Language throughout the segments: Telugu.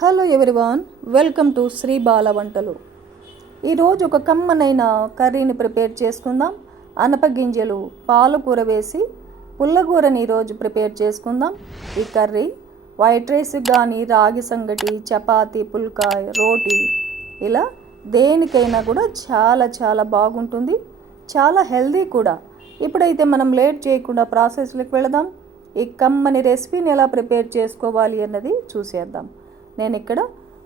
Hello everyone welcome to Sri Bala వంటలు ఈరోజు ఒక కమ్మనైన కర్రీని ప్రిపేర్ చేసుకుందాం. అనపగింజలు పాలకూర వేసి పుల్లకూరని ఈరోజు ప్రిపేర్ చేసుకుందాం. ఈ కర్రీ వైట్ రైస్ కానీ రాగి సంగటి చపాతీ పుల్కాయ రోటీ ఇలా దేనికైనా కూడా చాలా చాలా బాగుంటుంది. చాలా హెల్దీ కూడా. ఇప్పుడైతే మనం లేట్ చేయకుండా ప్రాసెస్లోకి వెళదాం. ఈ కమ్మని రెసిపీని ఎలా ప్రిపేర్ చేసుకోవాలి అన్నది చూసేద్దాం. నేను ఇక్కడ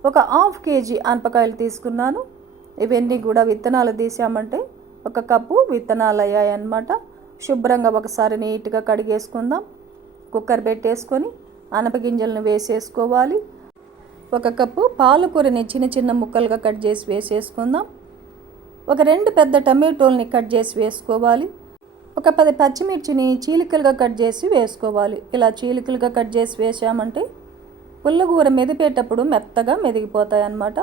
ఒక హాఫ్ కేజీ అనపకాయలు తీసుకున్నాను. ఇవన్నీ కూడా విత్తనాలు తీసామంటే ఒక కప్పు విత్తనాలు అయ్యాయి అన్నమాట శుభ్రంగా ఒకసారి నీట్గా కడిగేసుకుందాం. కుక్కర్ పెట్టేసుకొని అనపగింజలను వేసేసుకోవాలి. ఒక కప్పు పాలకూరని చిన్న చిన్న ముక్కలుగా కట్ చేసి వేసేసుకుందాం. ఒక రెండు పెద్ద టమాటోల్ని కట్ చేసి వేసుకోవాలి. ఒక పది పచ్చిమిర్చిని చీలికలుగా కట్ చేసి వేసుకోవాలి. ఇలా చీలికలుగా కట్ చేసి వేసామంటే పుల్లగూర మెదిపేటప్పుడు మెత్తగా మెదిగిపోతాయి అన్నమాట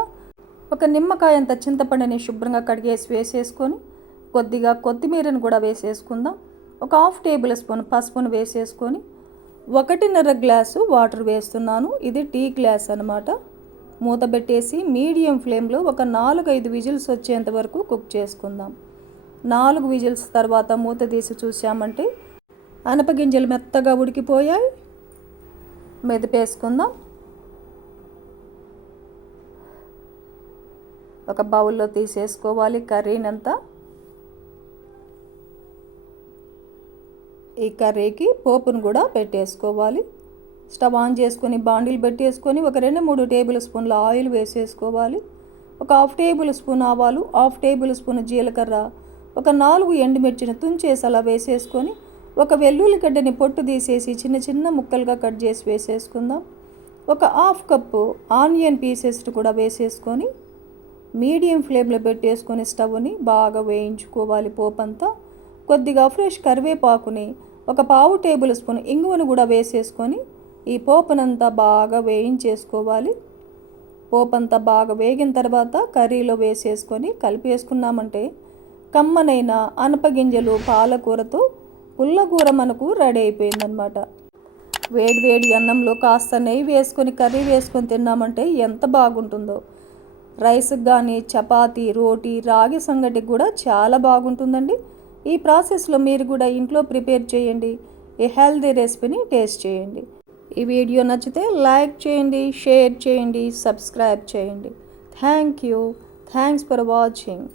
ఒక నిమ్మకాయ అంత చింతపండుని శుభ్రంగా కడిగేసి వేసేసుకొని కొద్దిగా కొత్తిమీరను కూడా వేసేసుకుందాం. ఒక హాఫ్ టేబుల్ స్పూన్ పసుపును వేసేసుకొని ఒకటిన్నర గ్లాసు వాటర్ వేస్తున్నాను. ఇది టీ గ్లాస్ అనమాట మూత పెట్టేసి మీడియం ఫ్లేమ్లో ఒక నాలుగు ఐదు విజిల్స్ వచ్చేంత వరకు కుక్ చేసుకుందాం. నాలుగు విజిల్స్ తర్వాత మూత తీసి చూసామంటే అనపగింజలు మెత్తగా ఉడికిపోయాయి. మెదిపేసుకుందాం. ఒక బౌల్లో తీసేసుకోవాలి కర్రీనంతా. ఈ కర్రీకి పోపును కూడా పెట్టేసుకోవాలి. స్టవ్ ఆన్ చేసుకొని బాండిల్ పెట్టేసుకొని ఒక రెండు మూడు టేబుల్ స్పూన్ల ఆయిల్ వేసేసుకోవాలి. ఒక హాఫ్ టేబుల్ స్పూన్ ఆవాలు హాఫ్ టేబుల్ స్పూన్ జీలకర్ర ఒక నాలుగు ఎండుమిర్చిని తుంచేసి అలా వేసేసుకొని ఒక వెల్లుల్లిగడ్డని పొట్టు తీసేసి చిన్న చిన్న ముక్కలుగా కట్ చేసి వేసేసుకుందాం. ఒక హాఫ్ కప్పు ఆనియన్ పీసెస్ కూడా వేసేసుకొని మీడియం ఫ్లేమ్లో పెట్టేసుకొని స్టవ్ని బాగా వేయించుకోవాలి పోపంతా. కొద్దిగా ఫ్రెష్ కరివేపాకుని ఒక పావు టేబుల్ స్పూన్ ఇంగువను కూడా వేసేసుకొని ఈ పోపునంతా బాగా వేయించేసుకోవాలి. పోపంతా బాగా వేగిన తర్వాత కర్రీలో వేసేసుకొని కలిపేసుకున్నామంటే కమ్మనైన అనపగింజలు పాలకూరతో పుల్లకూర మనకు రెడీ అయిపోయిందనమాట వేడి వేడి అన్నంలో కాస్త నెయ్యి వేసుకొని కర్రీ వేసుకొని తిన్నామంటే ఎంత బాగుంటుందో. రైస్కి కానీ చపాతి రోటీ రాగి సంగటికి కూడా చాలా బాగుంటుందండి. ఈ ప్రాసెస్లో మీరు కూడా ఇంట్లో ప్రిపేర్ చేయండి. ఈ హెల్దీ రెసిపీని టేస్ట్ చేయండి. ఈ వీడియో నచ్చితే లైక్ చేయండి షేర్ చేయండి సబ్స్క్రైబ్ చేయండి. Thank you. Thanks for watching.